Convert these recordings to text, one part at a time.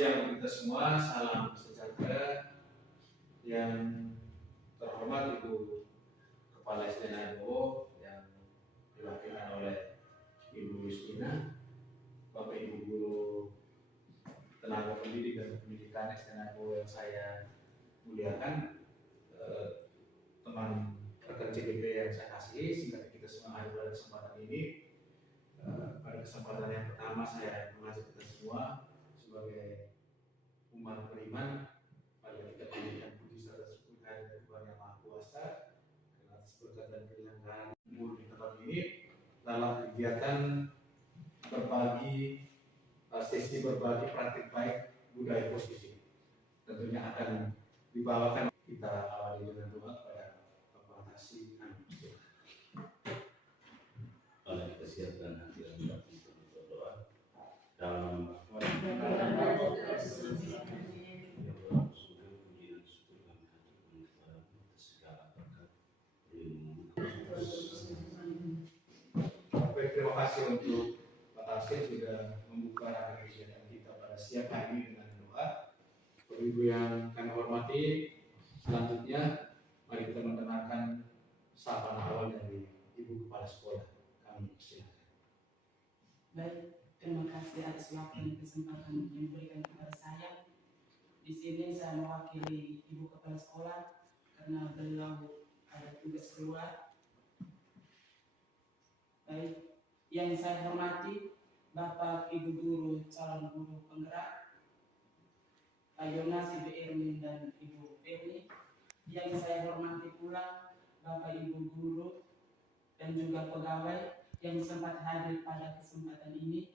siang kita semua, salam sejahtera. Yang terhormat Ibu Kepala SDN AMO yang diwakilkan oleh Ibu Yustina, Bapak Ibu Guru Tenaga Pendidik dan Pendidikan SDN AMO yang saya muliakan, teman rekan CGP yang saya kasihi, sehingga kita semua hadir pada kesempatan ini. Pada kesempatan yang pertama saya mengajak kita semua sebagai umat beriman pada kita pendidikan budi serta syukur kehadirat Tuhan Yang Maha Kuasa atas berkat dan penyelenggaraan di tempat ini dalam kegiatan sesi berbagi praktik baik budaya positif. Tentunya akan dibawakan, kita awali dengan doa kepada Bapak Tasih. Mari kita siapkan hati dan batin untuk berdoa. Dalam terima kasih untuk Pak Tasih sudah membuka kegiatan kita pada siang hari ini dengan doa. Bapak Ibu yang kami hormati, selanjutnya mari kita mendengarkan sapaan awal dari Ibu Kepala Sekolah. Kami silakan. Baik, terima kasih atas waktu dan kesempatan yang diberikan kepada saya. Di sini saya mewakili Ibu Kepala Sekolah karena beliau ada tugas keluar. Baik, yang saya hormati Bapak Ibu Guru calon guru penggerak, Pak Yonas, Ibu Ermin dan Ibu Femi. Yang saya hormati pula Bapak Ibu Guru dan juga pegawai yang sempat hadir pada kesempatan ini.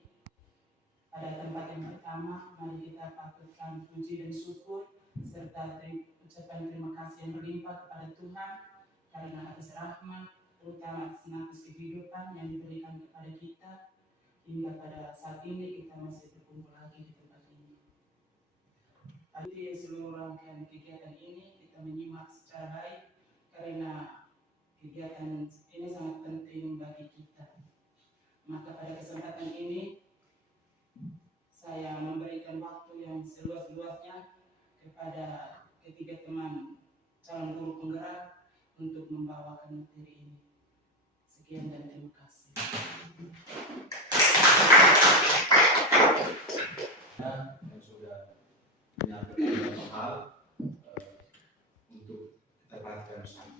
Pada tempat yang pertama, mari kita patutkan puji dan syukur serta ucapan terima kasih yang berlimpah kepada Tuhan karena atas rahmat, terutama atas nafas kehidupan yang diberikan kepada kita hingga pada saat ini kita masih berkumpul lagi di tempat ini. Di seluruh rangkaian kegiatan ini kita menyimak secara baik karena kegiatan ini sangat penting bagi kita. Maka pada kesempatan ini saya memberikan waktu yang seluas-luasnya kepada ketiga teman calon guru penggerak untuk membawakan materi ini. Sekian dan terima kasih. Yang sudah menyampaikan beberapa hal untuk kita perhatikan bersama.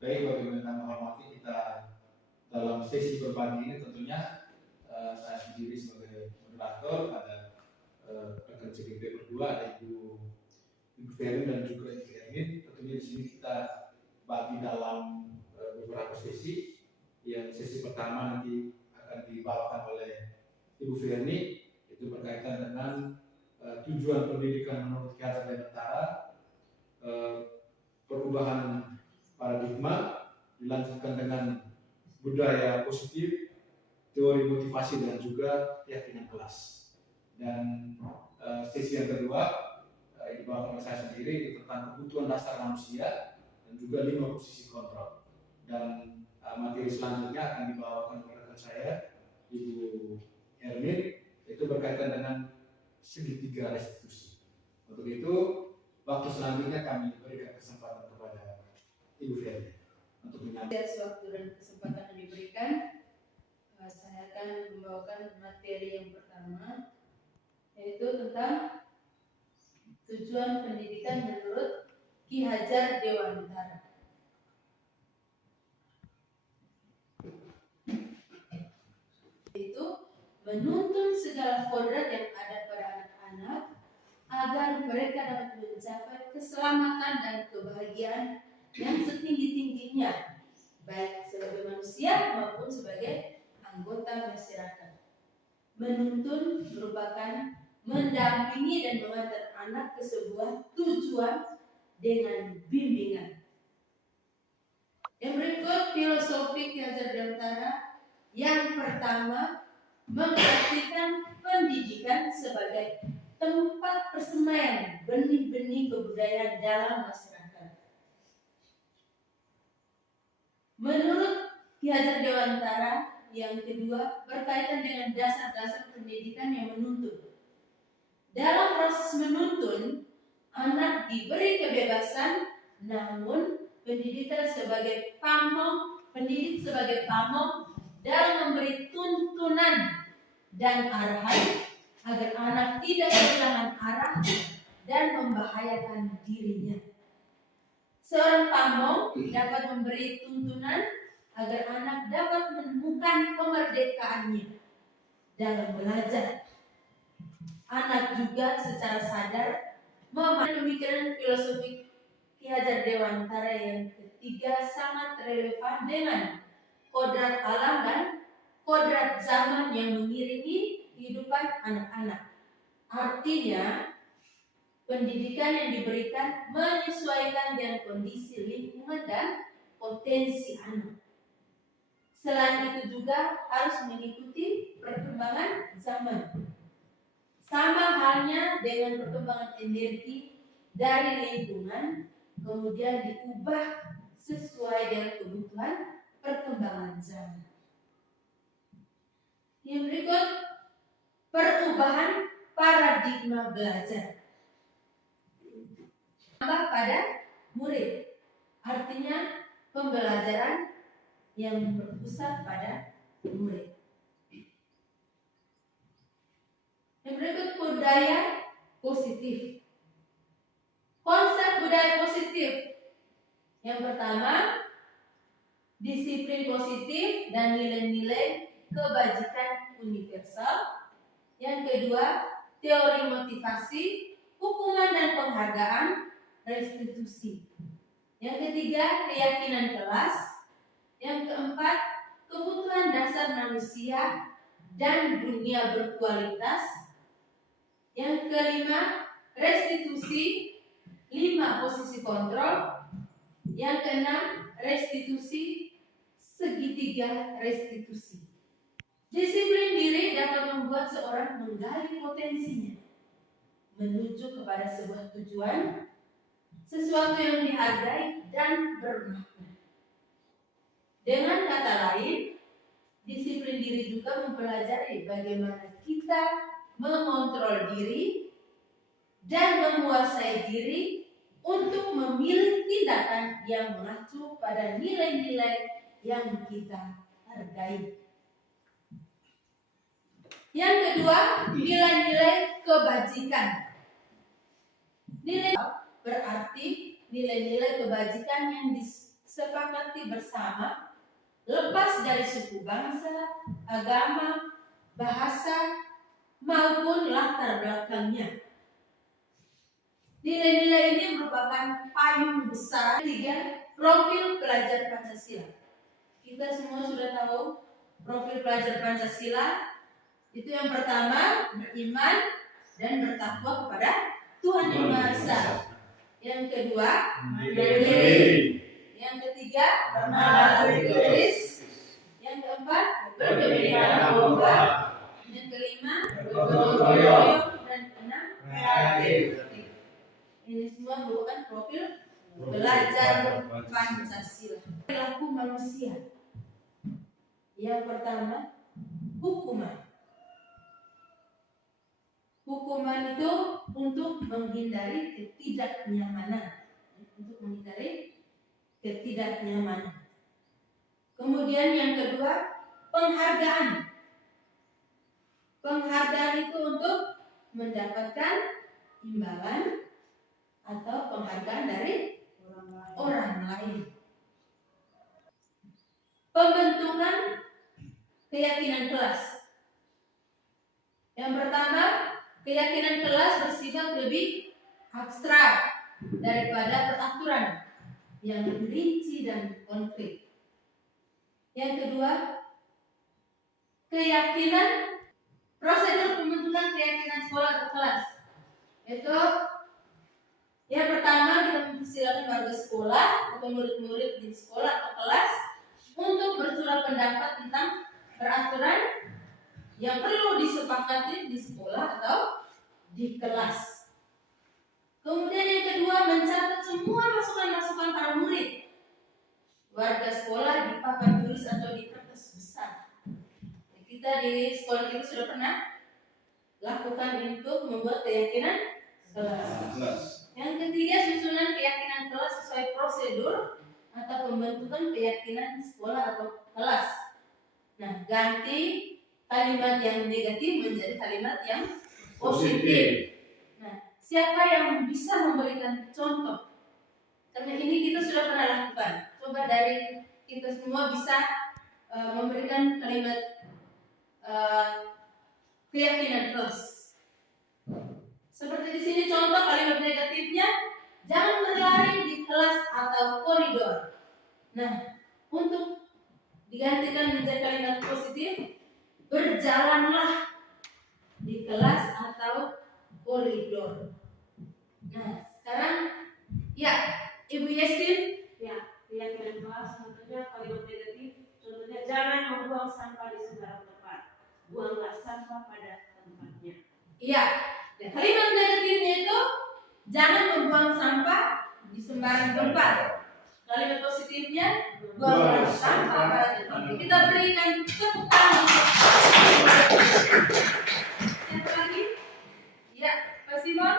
Baik, Bapak Ibu yang kami hormati, kita dalam sesi berbagi ini tentunya saya sendiri sebagai moderator, ada rekan CGP berdua, ada Ibu Ferry dan juga Ibu Ermin. Tentunya di sini kita bagi dalam beberapa sesi. Yang sesi pertama nanti akan dibawakan oleh Ibu Ferry, itu berkaitan dengan tujuan pendidikan menurut Ki Hajar Dewantara, perubahan paradigma, dilanjutkan dengan budaya positif, teori motivasi dan juga keyakinan kelas. Dan sesi yang kedua dibawakan oleh saya sendiri, itu tentang kebutuhan dasar manusia dan juga 5 posisi kontrol. Dan materi selanjutnya akan dibawakan oleh rekan saya, Ibu Ermin, itu berkaitan dengan segitiga restitusi. Untuk itu, waktu selanjutnya kami berikan kesempatan kepada Ibu Ferry untuk menyampaikan. Waktu dan kesempatan yang diberikan, saya akan membawakan materi yang pertama, yaitu tentang tujuan pendidikan menurut Ki Hajar Dewantara. Itu menuntun segala kodrat yang ada pada anak-anak agar mereka dapat mencapai keselamatan dan kebahagiaan yang setinggi-tingginya, baik sebagai manusia maupun sebagai anggota masyarakat. Menuntun merupakan mendampingi dan mengantar anak ke sebuah tujuan dengan bimbingan. Yang berikut filosofi Ki Hajar Dewantara. Yang pertama, mengartikan pendidikan sebagai tempat persemaian benih-benih kebudayaan dalam masyarakat. Menurut Ki Hajar Dewantara, yang kedua berkaitan dengan dasar-dasar pendidikan yang menuntun. Dalam proses menuntun, anak diberi kebebasan, namun pendidik sebagai pamong dalam memberi tuntunan dan arahan agar anak tidak kehilangan arah dan membahayakan dirinya. Seorang pamong dapat memberi tuntunan agar anak dapat menemukan kemerdekaannya dalam belajar. Anak juga secara sadar memahami pemikiran filosofi Ki Hajar Dewantara yang ketiga sangat relevan dengan kodrat alam dan kodrat zaman yang mengiringi kehidupan anak-anak. Artinya, pendidikan yang diberikan menyesuaikan dengan kondisi lingkungan dan potensi anak. Selain itu juga harus mengikuti perkembangan zaman. Sama halnya dengan perkembangan energi dari lingkungan, kemudian diubah sesuai dengan kebutuhan perkembangan zaman. Yang berikut, perubahan paradigma belajar. Tambah pada murid, artinya pembelajaran yang berpusat pada murid. Yang berikut, budaya positif. Konsep budaya positif. Yang pertama, disiplin positif dan nilai-nilai kebajikan universal. Yang kedua, teori motivasi, hukuman dan penghargaan, restitusi. Yang ketiga, keyakinan kelas. Yang keempat, kebutuhan dasar manusia dan dunia berkualitas. Yang kelima, restitusi, 5 posisi kontrol. Yang keenam, restitusi, segitiga restitusi. Disiplin diri dapat membuat seorang menggali potensinya menuju kepada sebuah tujuan, sesuatu yang dihargai dan bermakna. Dengan kata lain, disiplin diri juga mempelajari bagaimana kita mengontrol diri dan menguasai diri untuk memilih tindakan yang mengacu pada nilai-nilai yang kita hargai. Yang kedua, nilai-nilai kebajikan. Nilai berarti nilai-nilai kebajikan yang disepakati bersama, lepas dari suku bangsa, agama, bahasa, maupun latar belakangnya. Nilai-nilai ini merupakan payung besar. Tiga, profil pelajar Pancasila. Kita semua sudah tahu profil pelajar Pancasila. Itu yang pertama, beriman dan bertakwa kepada Tuhan Yang Maha Esa. Yang kedua, mandiri. Yang ketiga, tulis. Yang keempat, berkebinekaan lomba. Yang kelima, bergotong royong. Dan keenam, kreatif. Ini semua merupakan profil pelajar Pancasila. Perilaku manusia. Yang pertama, hukuman. Hukuman itu untuk menghindari ketidaknyamanan. Kemudian yang kedua, penghargaan. Penghargaan itu untuk mendapatkan imbalan atau penghargaan dari orang lain. Pembentukan keyakinan kelas. Yang pertama, keyakinan kelas bersifat lebih abstrak daripada peraturan yang rinci dan konkret. Yang kedua, keyakinan prosedur pembentukan keyakinan sekolah atau kelas. Itu yang pertama, kita mempersilakan warga sekolah atau murid-murid di sekolah atau kelas untuk bersuara pendapat tentang peraturan yang perlu disepakati di sekolah atau di kelas. Kemudian yang kedua, mencatat semua masukan-masukan para murid warga sekolah di papan tulis atau di kertas besar. Kita di sekolah kita sudah pernah lakukan untuk membuat keyakinan kelas. Yang ketiga, susunan keyakinan kelas sesuai prosedur atau pembentukan keyakinan sekolah atau kelas. Nah, ganti kalimat yang negatif menjadi kalimat yang positif. Nah, siapa yang bisa memberikan contoh? Karena ini kita sudah pernah lakukan. Coba dari kita semua bisa memberikan kalimat keyakinan kelas. Seperti di sini contoh kalimat negatifnya, jangan berlari di kelas atau koridor. Nah, untuk digantikan menjadi kalimat positif, berjalanlah di kelas atau koridor. Nah, sekarang ya, Ibu Yestin. Ya, keyakinan kelas contohnya kalimat negatif. Contohnya jangan membuang sampah di sembarang tempat. Buanglah sampah pada tempatnya. Iya. Nah, kalimat negatifnya itu jangan membuang sampah di sembarang tempat. Kalimat positifnya buanglah sampah pada tempatnya. Kita berikan tepuk tangan. Siapa lagi? Ya, Pak Simon.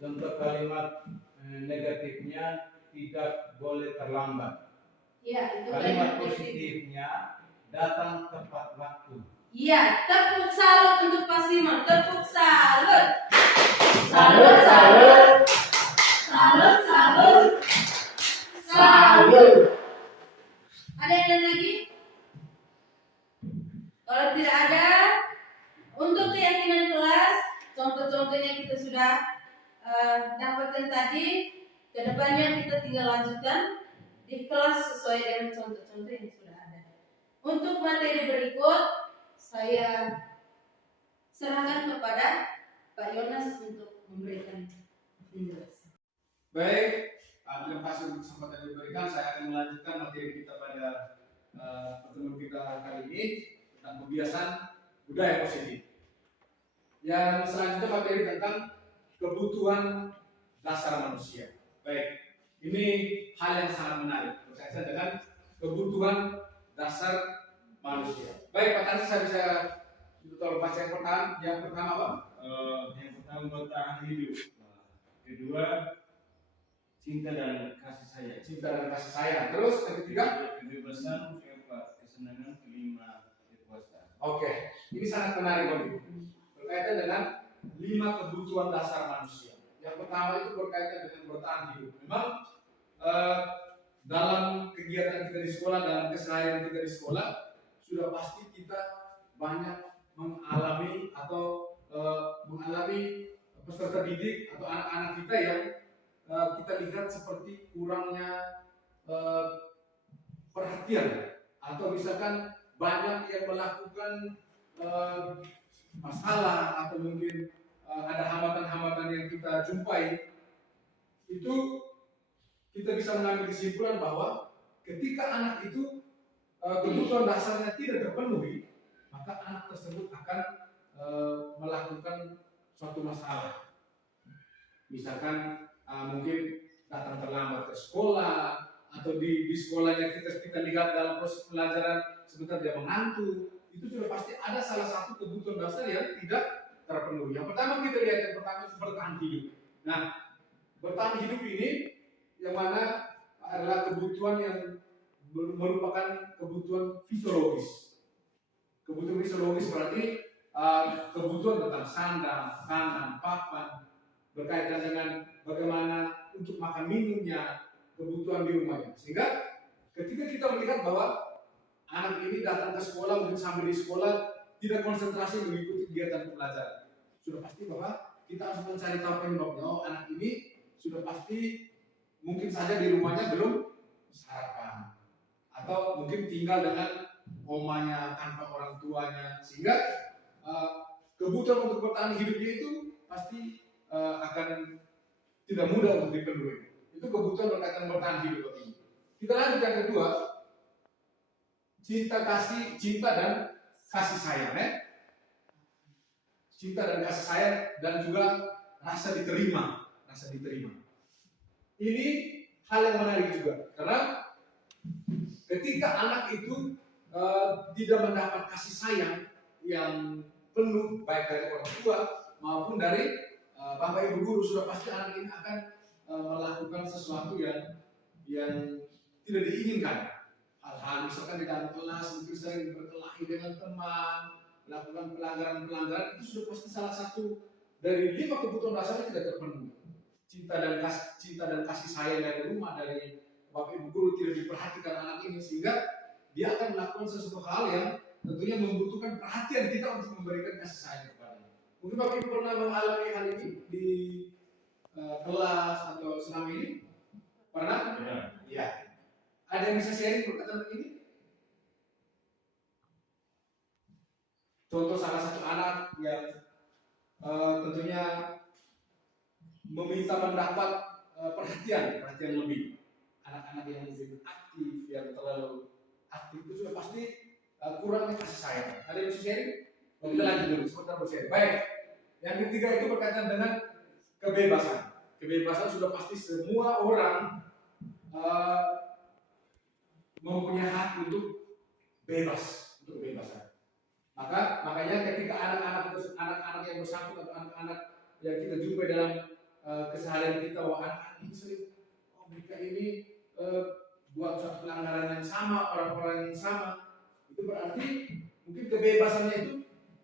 Contoh kalimat negatifnya tidak boleh terlambat. Iya, itu Kalimat negatif. positifnya datang tepat waktu. Iya, tepuk salut untuk Pak Simon. Tepuk salut. Salut, salut, Salut, salut. salut. Ada yang lain lagi? Kalau tidak ada, untuk keyakinan kelas, contoh-contohnya kita sudah dapatkan tadi. Kedepannya kita tinggal lanjutkan di kelas sesuai dengan contoh-contoh yang sudah ada. Untuk materi berikut, saya serahkan kepada Pak Yonas untuk memberikan penjelasan. Baik, terima kasih untuk kesempatan yang diberikan. Saya akan melanjutkan materi kita pada pertemuan kita kali ini tentang kebiasaan budaya positif. Yang selanjutnya materi tentang kebutuhan dasar manusia. Baik, ini hal yang sangat menarik berkaitan dengan kebutuhan dasar manusia. Baik, Pak Tansi, saya bisa tolong baca yang pertama apa? Yang pertama bertahan hidup. Kedua, cinta dan kasih sayang. Cinta dan kasih sayang. Terus yang ketiga? Kebebasan, kesenangan, kelima, kekuasaan. Oke, ini sangat menarik Bapak Ibu. Berkaitan dengan 5 kebutuhan dasar manusia. Yang pertama itu berkaitan dengan bertahan hidup. Memang dalam kegiatan kita di sekolah, dalam keseharian kita di sekolah, sudah pasti kita banyak mengalami peserta didik atau anak-anak kita yang kita lihat seperti kurangnya perhatian, atau misalkan banyak yang melakukan masalah, atau mungkin ada hambatan-hambatan yang kita jumpai. Itu kita bisa mengambil kesimpulan bahwa ketika anak itu kebutuhan dasarnya tidak terpenuhi, maka anak tersebut akan melakukan suatu masalah. Misalkan mungkin datang terlambat ke sekolah, atau di sekolahnya kita lihat dalam proses pelajaran sebentar dia mengantuk. Itu sudah pasti ada salah satu kebutuhan dasar yang tidak terpenuhi. Yang pertama kita lihat, yang pertama itu bertahan hidup. Nah, bertahan hidup ini yang mana adalah kebutuhan yang merupakan kebutuhan fisiologis. Kebutuhan fisiologis berarti kebutuhan tentang sandang, makanan, papan, berkaitan dengan bagaimana untuk makan minumnya, kebutuhan di rumahnya. Sehingga ketika kita melihat bahwa anak ini datang ke sekolah, mungkin sampai di sekolah tidak konsentrasi mengikuti kegiatan pembelajaran, sudah pasti bahwa kita harus mencari tahu penyebabnya. Oh, anak ini sudah pasti mungkin saja di rumahnya belum sarapan, atau mungkin tinggal dengan omanya tanpa orang tuanya, sehingga kebutuhan untuk bertahan hidupnya itu pasti akan tidak mudah untuk dipenuhi. Itu kebutuhan berkaitan bertahan hidup ini. Kita lanjut yang kedua, cinta dan kasih sayang, ya. Cinta dan kasih sayang, dan juga rasa diterima. Ini hal yang menarik juga, karena ketika anak itu tidak mendapat kasih sayang yang penuh baik dari orang tua maupun dari bapak ibu guru, sudah pasti anak ini akan melakukan sesuatu yang tidak diinginkan. Hal-hal misalkan di dalam kelas mungkin sering berkelahi dengan teman, melakukan pelanggaran-pelanggaran, itu sudah pasti salah satu dari 5 kebutuhan dasar yang tidak terpenuhi. Cinta dan kasih sayang dari rumah, dari bapak ibu guru tidak diperhatikan anak ini, sehingga dia akan melakukan sesuatu hal yang tentunya membutuhkan perhatian kita untuk memberikan kasih sayang kepadanya. Mungkin bapak ibu pernah mengalami hal ini di kelas atau selama ini? Pernah? Ya. Ada yang bisa sharing berkaitan dengan ini? Contoh salah satu anak yang tentunya meminta mendapat perhatian lebih. Anak-anak yang lebih aktif, yang terlalu aktif itu sudah pasti kurangnya kasih sayang. Ada yang bisa sharing? Kita lanjut dulu, sebentar bersharing. Baik. Yang ketiga itu berkaitan dengan kebebasan. Kebebasan sudah pasti semua orang mempunyai hak untuk bebas, untuk kebebasan. Makanya ketika anak-anak yang bersangkut atau anak-anak yang kita jumpai dalam keseharian kita, bahwa anak-anak ini sering, mereka ini buat suatu pelanggaran yang sama, orang-orang yang sama, itu berarti mungkin kebebasannya itu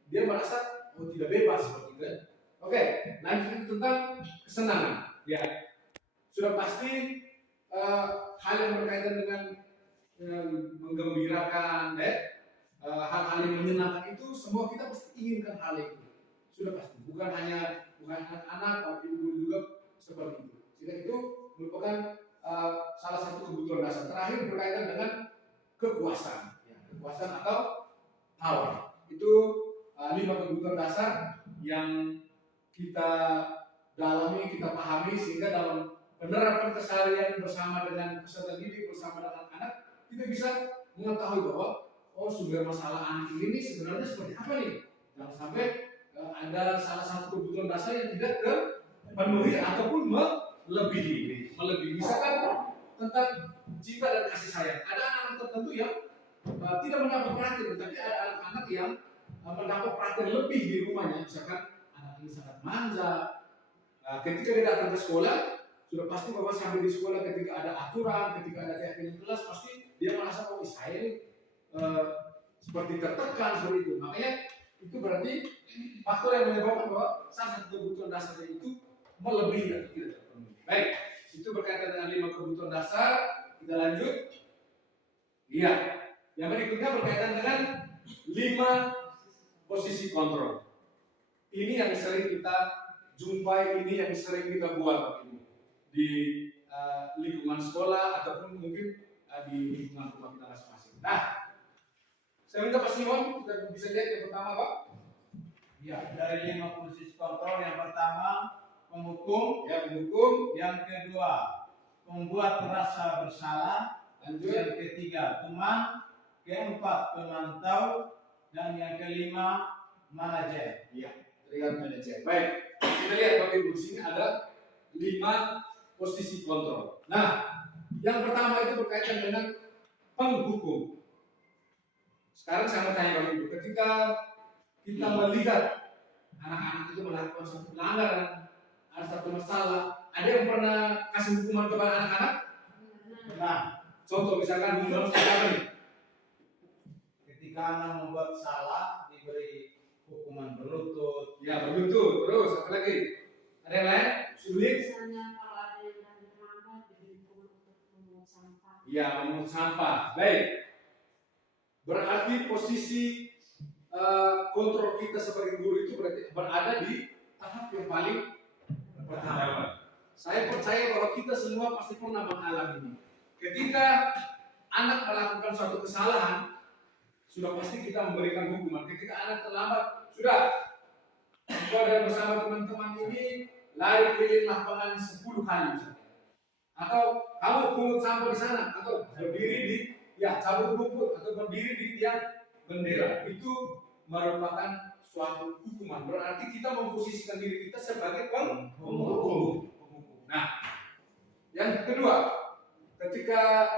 dia merasa tidak bebas seperti itu. Oke, lanjut tentang kesenangan. Ya, sudah pasti hal yang berkaitan dengan menggembirakan, hal-hal yang menyenangkan itu semua kita pasti inginkan hal itu. Sudah pasti, bukan anak-anak, tapi ibu juga seperti itu. Sehingga itu merupakan salah satu kebutuhan dasar. Terakhir berkaitan dengan kekuasaan, kekuasaan atau power. Itu 5 kebutuhan dasar yang kita dalami, kita pahami, sehingga dalam penerapan keseharian bersama dengan peserta didik, bersama dengan anak, kita bisa mengetahui bahwa sumber masalah anak ini sebenarnya seperti apa nih. Jangan sampai ada salah satu kebutuhan dasar yang tidak terpenuhi ataupun melebihi. Misalkan tentang cinta dan kasih sayang. Ada anak-anak tertentu yang tidak mendapat perhatian, tapi ada anak-anak yang mendapat perhatian lebih di rumahnya. Misalkan anak ini sangat manja. Ketika dia datang ke sekolah, sudah pasti bahwa sampai di sekolah ketika ada aturan, ketika ada keyakinan kelas, pasti dia merasa saya ini seperti tertekan seperti itu. Makanya itu berarti faktor yang menyebabkan bahwa salah satu kebutuhan dasarnya itu melebihi dan tidak terpenuhi. Baik, itu berkaitan dengan 5 kebutuhan dasar. Kita lanjut. Iya, yang berikutnya berkaitan dengan 5 posisi kontrol. Ini yang sering kita jumpai, ini yang sering kita buat di lingkungan sekolah ataupun mungkin di lingkungan rumah kita masing-masing. Nah, saya minta Pak Simon, kita bisa lihat yang pertama, Pak. Ya, dari 5 posisi kontrol, yang pertama penghukum, yang kedua membuat rasa bersalah, yang ketiga teman, keempat pemantau, dan yang kelima manajer. Iya, terlihat manajer. Baik, kita lihat Bapak Ibu, di sini ada 5 posisi kontrol. Nah, yang pertama itu berkaitan dengan penghukum. Sekarang saya mau tanya Bapak Ibu, ketika kita melihat anak-anak itu melakukan suatu pelanggaran, ada satu masalah, ada yang pernah kasih hukuman kepada anak-anak? Nah, Contoh misalkan hukuman seperti apa nih? ketika anak membuat salah diberi hukuman berlutut. Ya, berlutut. Terus apa lagi? Ada yang lain? Sulit? Misalnya kalau ada yang datang terlambat, diberi untuk memungut sampah. Ya, memungut sampah. Baik. Berarti posisi kontrol kita sebagai guru itu berarti berada di tahap yang paling pertama. Saya percaya bahwa kita semua pasti pernah mengalami ini. Ketika anak melakukan suatu kesalahan, sudah pasti kita memberikan hukuman. Ketika anak terlambat, sudah kepada bersama teman-teman ini lari keliling lapangan 10 kali misalnya. Atau kamu pungut sampah di sana, atau berdiri di cabut rumput, atau berdiri di tiang bendera. Itu merupakan suatu hukuman. Berarti kita memposisikan diri kita sebagai penghukum. Nah, yang kedua, ketika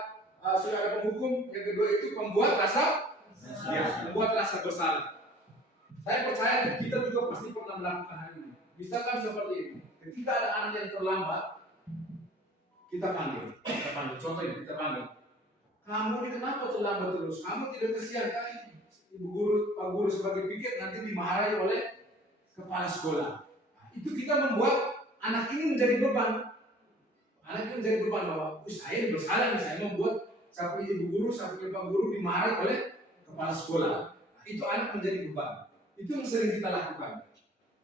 sudah ada penghukum, yang kedua itu membuat rasa bersalah. Saya percaya kita juga pasti pernah melakukan hal ini. Misalkan seperti ini, ketika ada anak yang terlambat, kita panggil. Contohnya kita panggil. Kamu ini kenapa terlambat terus? Kamu tidak kesian kan? Ibu guru, Pak Guru sebagai pikir nanti dimarahi oleh kepala sekolah. Nah, itu kita membuat anak ini menjadi beban. Anak ini menjadi beban bahwa saya bersalah nih, saya membuat sampai ibu guru, sampai Pak Guru dimarahi oleh kepala sekolah. Nah, itu anak menjadi beban. Itu yang sering kita lakukan.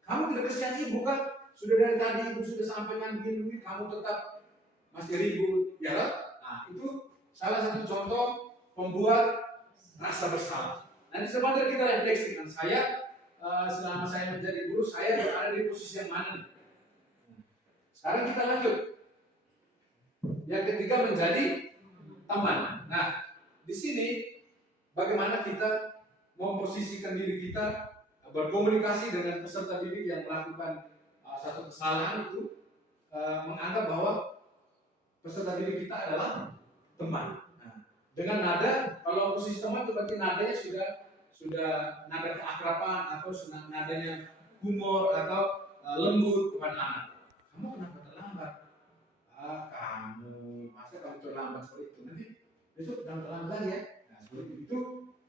Kamu tidak kesian ibu kan? Sudah dari tadi ibu sudah sampaikan begini, kamu tetap masih ribut, ya? Nah, itu salah satu contoh membuat rasa bersalah. Nanti sebentar kita refleksikan, saya selama saya menjadi guru, saya berada di posisi yang mana? Sekarang kita lanjut. Yang ketiga menjadi teman. Nah, di sini bagaimana kita memposisikan diri kita berkomunikasi dengan peserta didik yang melakukan satu kesalahan itu, menganggap bahwa peserta didik kita adalah teman. Nah, dengan nada, kalau posisi teman itu berarti nadanya sudah nada keakraban atau nadanya humor atau lembut kepada anak. Kamu kenapa terlambat? Masa kamu terlambat seperti itu? Nanti besok jangan terlambat lagi ya. Nah, seperti itu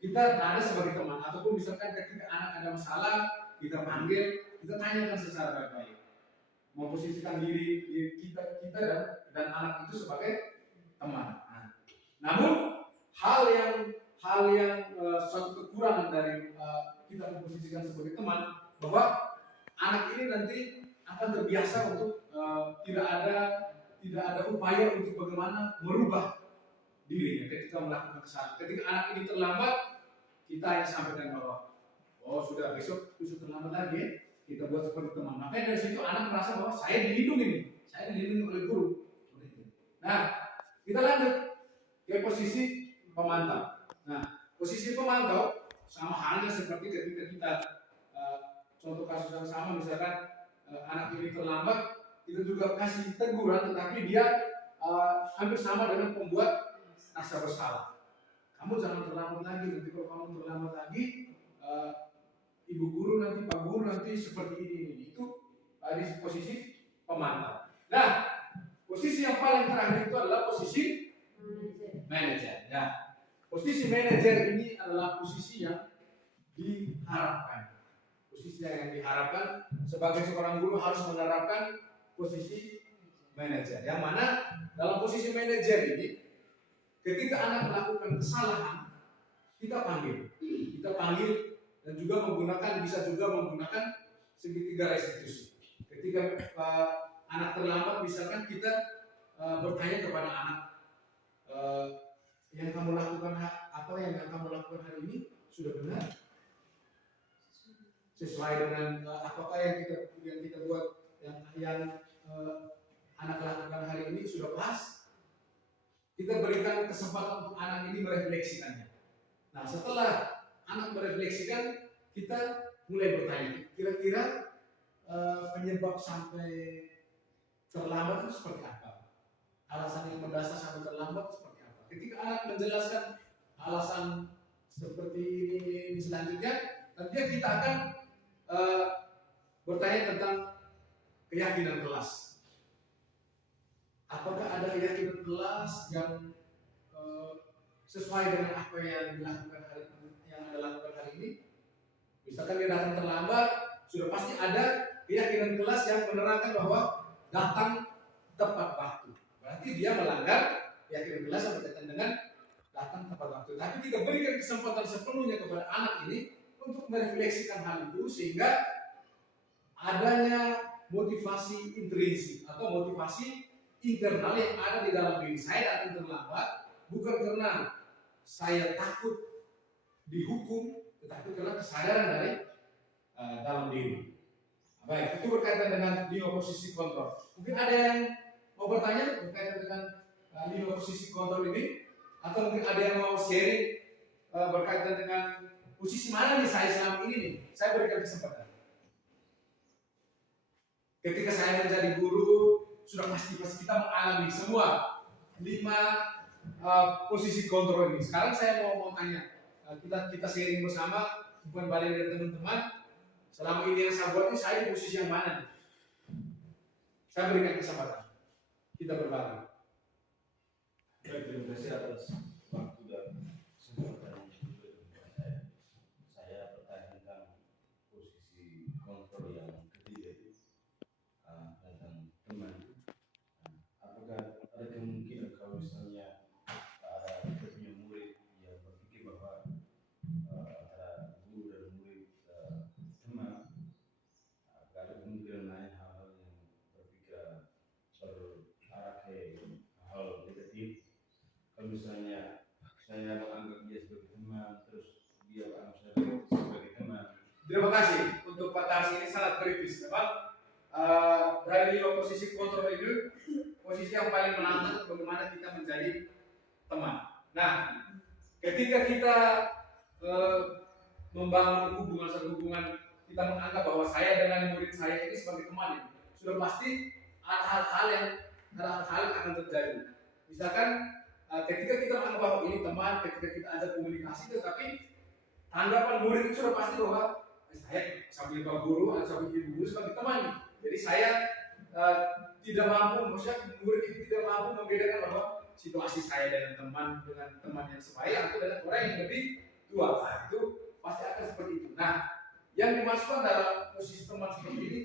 kita nada sebagai teman. Ataupun misalkan ketika anak ada masalah, kita panggil, kita tanyakan secara baik-baik. Memposisikan diri kita dan anak itu sebagai teman. Nah, namun hal yang suatu kekurangan dari kita memposisikan sebagai teman, bahwa anak ini nanti akan terbiasa untuk tidak ada upaya untuk bagaimana merubah dirinya ketika melakukan kesalahan. Ketika anak ini terlambat, kita yang sampaikan bahwa sudah besok terlambat lagi ya, kita buat seperti teman. Makanya dari situ anak merasa bahwa saya dilindungi oleh guru. Nah, kita lanjut ke posisi pemantau. Nah, posisi pemantau sama halnya seperti ketika kita contoh kasus yang sama, misalkan anak ini terlambat, kita juga kasih teguran, tetapi dia hampir sama dengan pembuat rasa bersalah. Kamu jangan terlambat lagi, nanti kalau kamu terlambat lagi, ibu guru nanti, Pak Guru nanti seperti ini. Itu di posisi pemantau. Nah, posisi yang paling terakhir itu adalah posisi manajer. Ya. Posisi manajer ini adalah posisi yang diharapkan. Posisi yang diharapkan sebagai seorang guru harus menerapkan posisi manajer. Yang mana dalam posisi manajer ini, ketika anak melakukan kesalahan, kita panggil dan juga bisa menggunakan segitiga restitusi. Ketika anak terlambat, misalkan kita bertanya kepada anak, yang kamu lakukan hari ini sudah benar? Sesuai dengan apakah yang kita buat yang anak lakukan hari ini sudah pas? Kita berikan kesempatan untuk anak ini merefleksikannya. Nah, setelah anak merefleksikan, kita mulai bertanya, kira-kira penyebab sampai terlambat itu seperti apa? Alasan yang mendasar sampai terlambat seperti apa? Ketika anak menjelaskan alasan seperti ini selanjutnya, nanti kita akan bertanya tentang keyakinan kelas. Apakah ada keyakinan kelas yang sesuai dengan apa yang Anda lakukan hari ini? Misalkan dia datang terlambat, sudah pasti ada keyakinan kelas yang menerangkan bahwa datang tepat waktu. Berarti dia melanggar keyakinan kelas yang berkaitan dengan datang tepat waktu. Tapi kita berikan kesempatan sepenuhnya kepada anak ini untuk merefleksikan hal itu, sehingga adanya motivasi intrinsik atau motivasi internal yang ada di dalam diri. Saya datang terlambat bukan karena saya takut dihukum, tetapi karena kesadaran dari dalam diri. Baik, itu berkaitan dengan 5 posisi kontrol. Mungkin ada yang mau bertanya berkaitan dengan 5 posisi kontrol ini, atau mungkin ada yang mau sharing berkaitan dengan posisi mana nih saya selama ini nih. Saya berikan kesempatan. Ketika saya menjadi guru, sudah pasti kita mengalami semua 5 posisi kontrol ini. Sekarang saya mau tanya, kita sharing bersama, bukan balik dari teman-teman. Selama ini yang saya buat ini saya di posisi yang mana nih? Saya berikan kesempatan. Kita berbagi. Baik, terima kasih atas waktu dan kesempatan yang diberikan kepada saya. Saya pertanyakan posisi kontrol yang ketiga itu tentang teman. Apakah ada kemungkinan kalau misalnya kita punya murid yang berpikir bahwa antara guru dan murid teman, ada kemungkinan lain hal-hal yang berpikir berarah ke hal negatif. Kalau misalnya saya menganggap dia sebagai teman, terus dia menganggap saya sebagai teman. Terima kasih untuk Pak Tarsi, ini sangat kritis, teman. Dari 5 posisi kontrol itu, posisi yang paling menantang bagaimana kita menjadi teman. Nah, ketika kita membangun hubungan, satu hubungan, kita menganggap bahwa saya dengan murid saya ini sebagai teman ini, sudah pasti ada hal-hal yang akan terjadi. Misalkan ketika kita menganggap bahwa ini teman, ketika kita ajak komunikasi, tetapi tanggapan murid itu sudah pasti bahwa saya sambil Pak Guru atau sambil Ibu Guru sebagai teman ini. Jadi saya tidak mampu, maksudnya murid itu tidak mampu membedakan bahwa situasi saya dengan teman yang sebaya atau dengan orang yang lebih tua. Nah, itu pasti akan seperti itu. Nah, yang dimasukkan dalam posisi teman seperti ini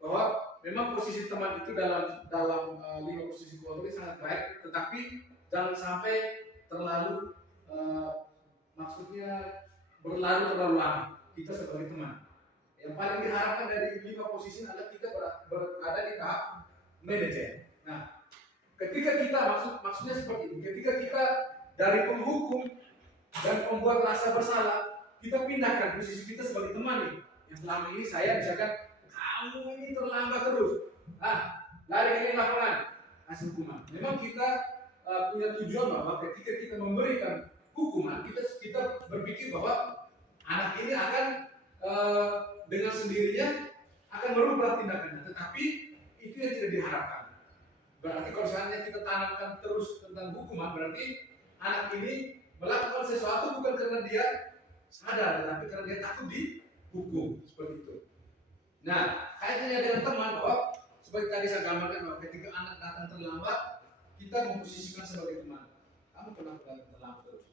bahwa memang posisi teman itu dalam 5 posisi kontrol ini sangat baik, tetapi jangan sampai terlalu maksudnya berlalu terlalu lama kita sebagai teman. Yang paling diharapkan dari 5 posisi adalah kita berada di tahap manajer. Nah, ketika kita maksudnya seperti itu, ketika kita dari penghukum dan pembuat rasa bersalah, kita pindahkan posisi kita sebagai teman nih. Yang selama ini saya misalkan kamu ini terlambat terus, lari ke lapangan, kasih hukuman. Memang kita punya tujuan bahwa ketika kita memberikan hukuman, kita berpikir bahwa anak ini akan dengan sendirinya akan merubah tindakannya, tetapi itu yang tidak diharapkan. Berarti kalau misalnya kita tanamkan terus tentang hukuman, berarti anak ini melakukan sesuatu bukan karena dia sadar, tetapi karena dia takut dihukum, seperti itu. Nah, kaitannya dengan teman, bahwa seperti tadi saya gambarkan bahwa ketika anak datang terlambat, kita memposisikan sebagai teman. Kamu kenapa datang terlambat terus?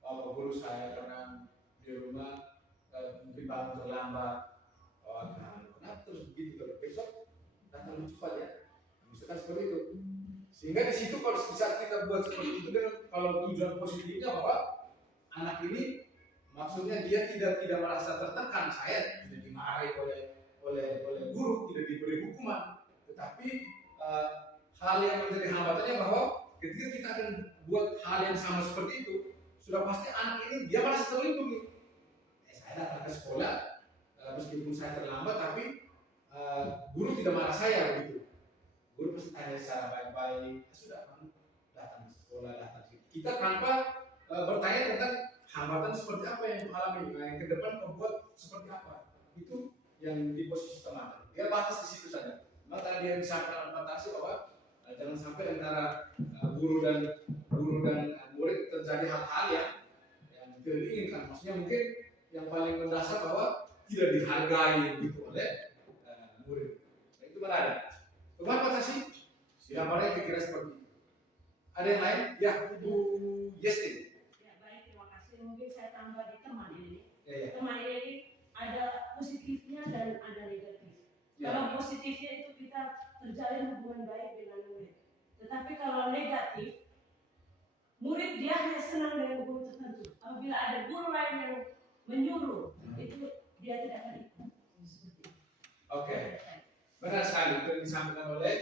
Pak Guru, saya karena di rumah mungkin bangun terlambat. Kenapa terus begitu? Terus besok datang lebih cepat ya. Misalkan seperti itu. Sehingga di situ kalau bisa kita buat seperti itu dengan kalau tujuan positifnya bahwa anak ini maksudnya dia tidak merasa tertekan, saya tidak dimarahi oleh guru, tidak diberi hukuman, tetapi hal yang menjadi hambatannya bahwa ketika kita akan buat hal yang sama seperti itu, sudah pasti anak ini dia merasa terlindungi. Saya datang ke sekolah meskipun saya terlambat, tapi guru tidak marah saya begitu. Guru pasti tanya secara baik-baik, sudah kamu datang ke sekolah, datang ke kita tanpa bertanya tentang hambatan seperti apa yang mengalami, yang ke depan membuat seperti apa. Itu yang di posisi teman. Dia batas di situ saja. Maka dia disampaikan batasi bahwa jangan sampai antara guru dan murid terjadi hal-hal yang tidak diinginkan. Maksudnya mungkin yang paling mendasar bahwa tidak dihargai begitu oleh murid. Nah, itu menarik. Teman batasi, gambarnya kira-kira seperti itu. Ada yang lain? Ya, Ibu Yesti. Ya, baik, terima kasih. Mungkin saya tambah di teman ini. Ya. Teman ini ada positifnya dan ada negatif. Ya. Kalau positifnya itu kita terjalin hubungan baik dengan murid. Tetapi kalau negatif, murid dia hanya senang dengan guru tertentu. Apabila ada guru lain yang menyuruh, itu dia tidak akan ikut. Oke. Benar sekali itu yang disampaikan oleh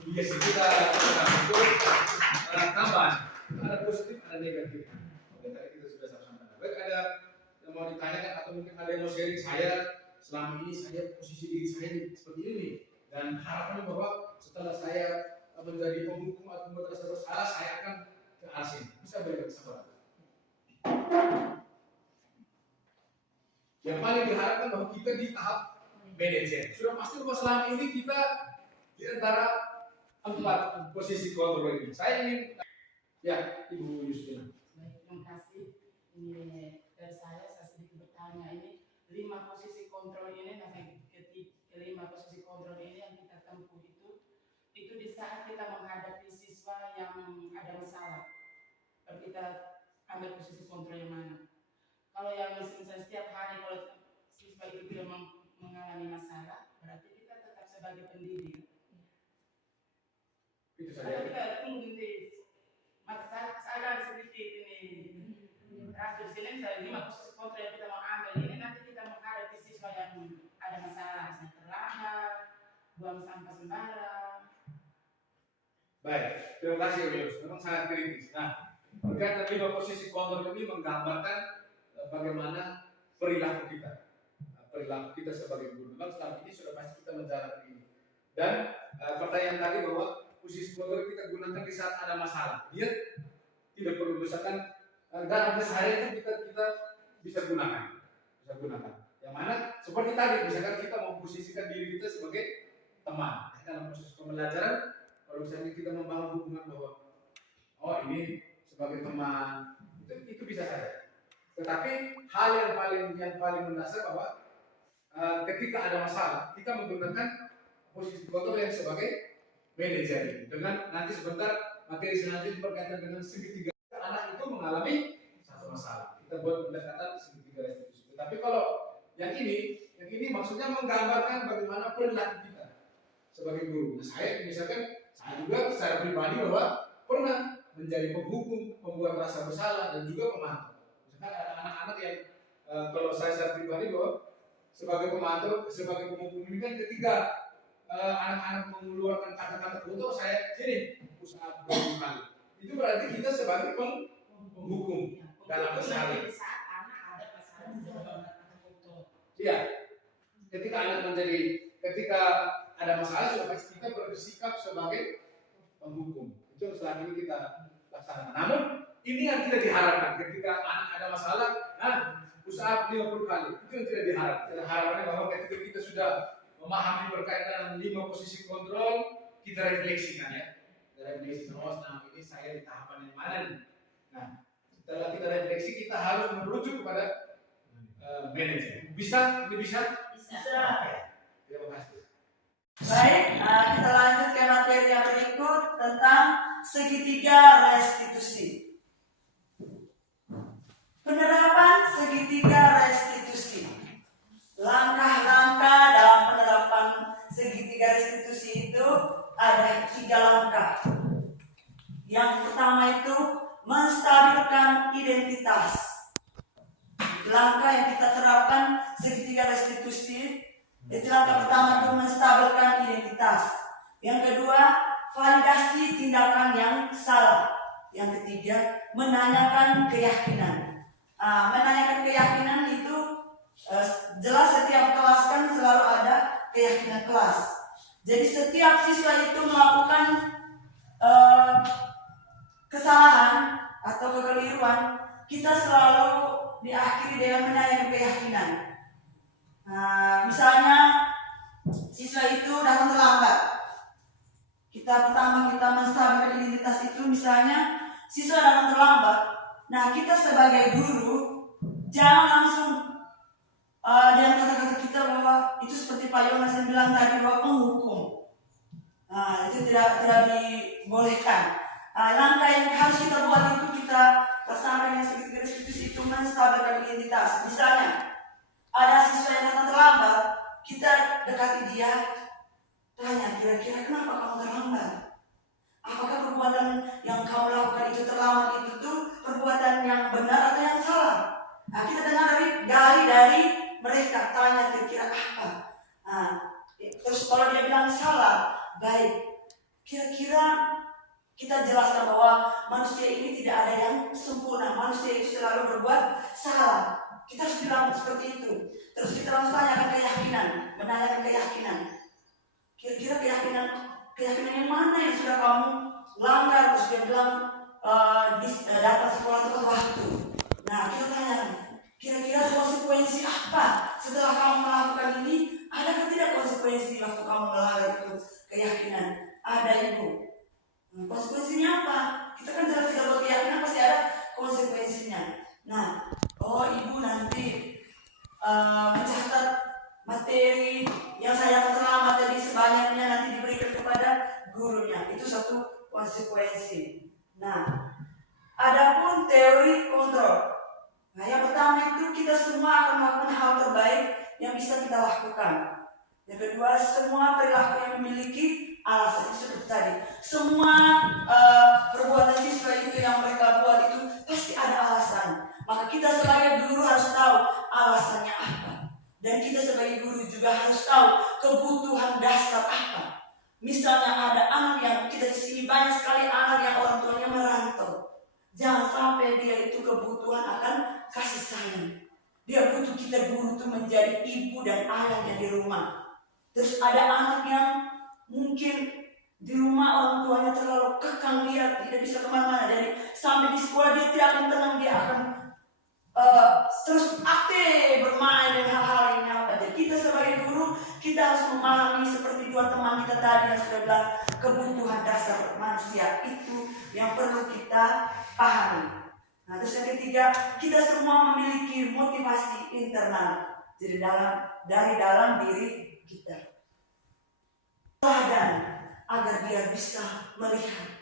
Ibu Yesi. Kita untuk tambahan. Ada positif, ada negatif. Oke, tadi kita sudah sampaikan. Baik, ada yang mau ditanyakan atau mungkin ada yang mau sharing, saya selama ini saya posisi diri saya seperti ini dan harapannya bahwa setelah saya menjadi penghukum atau membuat rasa bersalah, saya akan ke arah sini. Bisa beri kesempatan. Yang paling diharapkan bahwa kita di tahap manajer. Sudah pasti bahwa selama ini kita di antara 4 posisi kontrol ini. Saya ingin, ya Ibu Yustina. Baik, terima kasih. Ini dari saya sedikit bertanya, ini 5 posisi kontrol saat kita menghadapi siswa yang ada masalah, kalau kita ambil posisi kontrol yang mana? Kalau yang misalnya setiap hari kalau siswa itu tidak mengalami masalah, berarti kita tetap sebagai pendidik. Itu Kalau saja. kita tunggu di saya sedikit ini terakhir sini saya 5 posisi kontrol yang kita mau ambil ini nanti kita menghadapi siswa yang ada masalah, misalnya terlambat, buang sampah sembarang. Baik, terima kasih Julius. Memang sangat kritis. Nah, berkaitan 5 posisi kontrol ini menggambarkan bagaimana perilaku kita. Perilaku kita sebagai guru. Memang selama ini sudah pasti kita menjalankan ini. Dan pertanyaan tadi bahwa posisi kontrol kita gunakan di saat ada masalah. Dia tidak perlu misalkan dalam keseharian itu kita bisa gunakan. Yang mana seperti tadi misalkan kita memposisikan diri kita sebagai teman. Dalam proses pembelajaran kalau misalnya kita membangun hubungan bahwa oh ini sebagai teman itu bisa saja. Tetapi hal yang paling mendasar bahwa ketika ada masalah kita menggunakan posisi kontrol yang sebagai manajer. Dengan nanti sebentar materi selanjutnya berkaitan dengan segitiga anak itu mengalami satu masalah. Kita buat pendekatan segitiga restitusi. Tapi kalau yang ini maksudnya menggambarkan bagaimana perilaku kita sebagai guru. Nah, saya juga secara pribadi bahwa pernah menjadi penghukum, pembuat rasa bersalah dan juga pemantau. Misalkan ada anak-anak yang kalau saya secara pribadi bahwa sebagai pemantau, sebagai penghukum ini kan ketika anak-anak mengeluarkan kata-kata kotor saya sini usaha berkali. Itu berarti kita sebagai penghukum dalam kesalahan. Saat anak ada masalah Iya. Ketika ada masalah sudah pasti kita bersikap sebagai penghukum. Itu yang selama ini kita laksanakan. Namun ini yang tidak diharapkan ketika anak ada masalah, usaha 50 kali. Itu yang tidak diharapkan. Harapannya bahwa ketika kita sudah memahami berkaitan 5 posisi kontrol, kita refleksikan ya. Refleksi ini saya di tahapan yang mana nih. Nah, setelah kita refleksi kita harus merujuk kepada manajer. Bisa? Ini bisa? Bisa. Oke. Terima kasih. Baik, kita lanjut ke materi yang berikut tentang segitiga restitusi. Penerapan segitiga restitusi. Langkah-langkah dalam penerapan segitiga restitusi itu ada 3 langkah. Yang pertama itu menstabilkan identitas. Langkah yang kita terapkan segitiga restitusi itu langkah pertama itu menstabilkan identitas. Yang kedua, validasi tindakan yang salah. Yang ketiga, menanyakan keyakinan. Menanyakan keyakinan itu jelas setiap kelas kan selalu ada keyakinan kelas. Jadi setiap siswa itu melakukan kesalahan atau kekeliruan, kita selalu diakhiri dengan menanyakan keyakinan. Misalnya siswa itu datang terlambat. Kita menstabilkan identitas itu misalnya siswa datang terlambat. Nah, kita sebagai guru jangan langsung dengan kata-kata kita bahwa itu seperti Pak Yonas yang bilang tadi bahwa penghukum. Itu tidak dibolehkan. Langkah yang harus kita buat itu kita bersama dengan segitiga restitusi itu menstabilkan identitas. Misalnya ada siswa yang datang terlambat, kita dekati dia, tanya kira-kira kenapa kamu terlambat? Apakah perbuatan yang kamu lakukan itu terlambat itu tuh perbuatan yang benar atau yang salah? Kita dengar dari mereka, tanya kira-kira apa? Terus kalau dia bilang salah, baik. Kira-kira kita jelaskan bahwa manusia ini tidak ada yang sempurna. Manusia itu selalu berbuat salah. Kita harus bilang seperti itu. Terus kita langsung tanyakan keyakinan, menanyakan keyakinan. Kira-kira keyakinan yang mana yang sudah kamu langgar? Terus dia bilang dapat sekolah tepat waktu. Nah, kita tanya, kira-kira konsekuensi apa setelah kamu melakukan ini? Ada tidak konsekuensi waktu kamu melanggar itu keyakinan? Ada, Ibu. Konsekuensinya apa? Kita kan jelas tidak berkeyakinan pasti ada konsekuensinya. Nah, Ibu nanti mencatat materi yang saya terlambat tadi sebanyaknya nanti diberikan kepada gurunya. bisa kita lakukan. Yang kedua, semua perilaku yang memiliki alasan seperti tadi. Semua perbuatan siswa itu yang mereka buat itu pasti ada alasan. Maka kita sebagai guru harus tahu alasannya apa. Dan kita sebagai guru juga harus tahu kebutuhan dasar apa. Misalnya ada anak yang kita di sini banyak sekali anak yang orang tuanya merantau. Jangan sampai dia itu kebutuhan akan kasih sayang. Dia butuh kita guru itu menjadi ibu dan ayahnya di rumah. Terus ada anak yang mungkin di rumah orang tuanya terlalu kekang, dia tidak bisa kemana-mana. Jadi sampai di sekolah dia tidak akan tenang, dia akan terus aktif bermain dan hal-hal yang apa. Jadi kita sebagai guru kita harus memahami seperti dua teman kita tadi yang sudah bilang, kebutuhan dasar manusia itu yang perlu kita pahami. Nah, terus yang ketiga, kita semua memiliki motivasi internal. Jadi dari dalam diri kita. Teladan agar dia bisa melihat.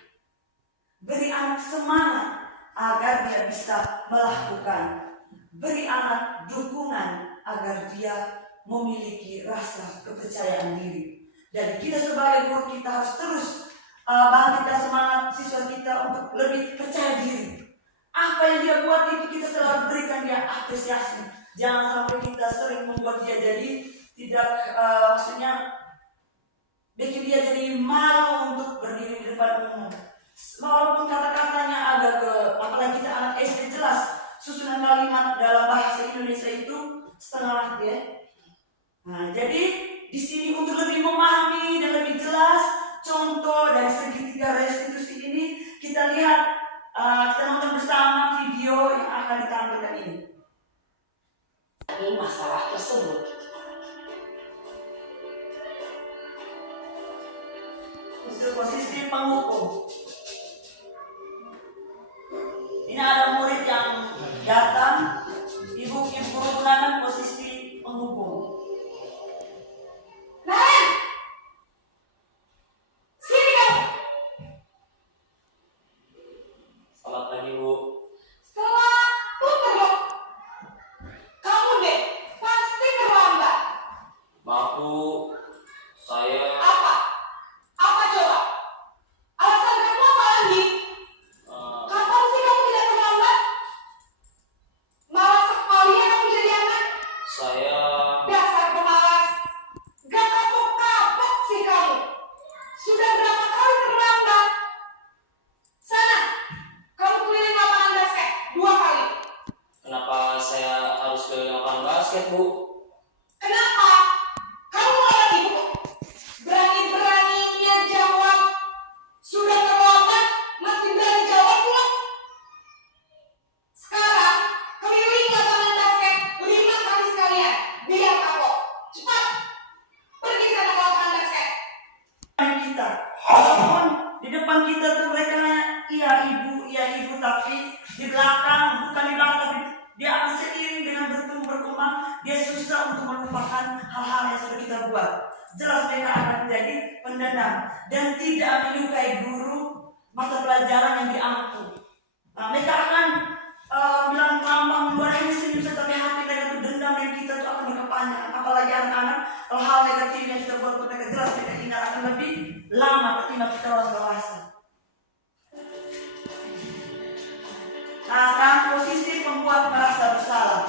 Beri anak semangat agar dia bisa melakukan. Beri anak dukungan agar dia memiliki rasa kepercayaan diri. Dan kita sebagai guru kita harus terus bangkitkan semangat siswa kita untuk lebih percaya diri. Apa yang dia buat itu kita selalu berikan dia apresiasi. Jangan sampai kita sering membuat dia jadi tidak maksudnya bikin dia jadi malu untuk berdiri di depan umum. Walaupun kata-katanya agak apalagi kita anak SD, jelas susunan kalimat dalam bahasa Indonesia itu setengah ya. Nah, jadi di sini untuk lebih memahami dan lebih jelas contoh dari segitiga restitusi ini, kita lihat, kita nonton bersama video yang akan ditampilkan ini. Masalah tersebut. Untuk posisi penghukum. Ini ada murid yang datang, ibu guru gunakan posisi penghukum. Naren, sini kamu. Selamat pagi, Bu. Selamat dong. Kamu deh pasti terlambat. Maaf, Bu. Saya Apa? Apa coba? Alasan kamu apa lagi? Kapan sih kamu tidak terlambat? Malah sekalian aku jadi anak. saya Dasar pemalas. Gak kapok-kapok sih kamu. Sudah berapa kali terlambat? Sana, kamu keliling lapangan basket 2 kali. kenapa saya harus ke lapangan basket, Bu? Kenapa? Kamu malah ibu. Berani-beraninya jawab. Sudah terlambat, masih berani jawab pula. Sekarang, keliling lapangan basket 5 kali sekalian. Biar kapok. Cepat. Pergi sana ke lapangan basket. Kita, walaupun di depan kita tuh mereka iya ibu, tapi di belakang, bukan di belakang, tapi dia akan seiring dengan bertumbuh berkembang, dia susah untuk melupakan hal-hal yang sudah kita buat. Jelas mereka akan menjadi pendendam dan tidak menyukai guru mata pelajaran yang diampu. Nah, mereka akan bilang gampang luarnya senyum, tetapi hati mereka itu dendam dan kita tuh akan berkepanjangan. Apalagi anak-anak, hal-hal negatif yang kita buat mereka jelas mereka ingat akan lebih lama ketimbang kita orang dewasa. Nah, sekarang posisi pembuat merasa bersalah.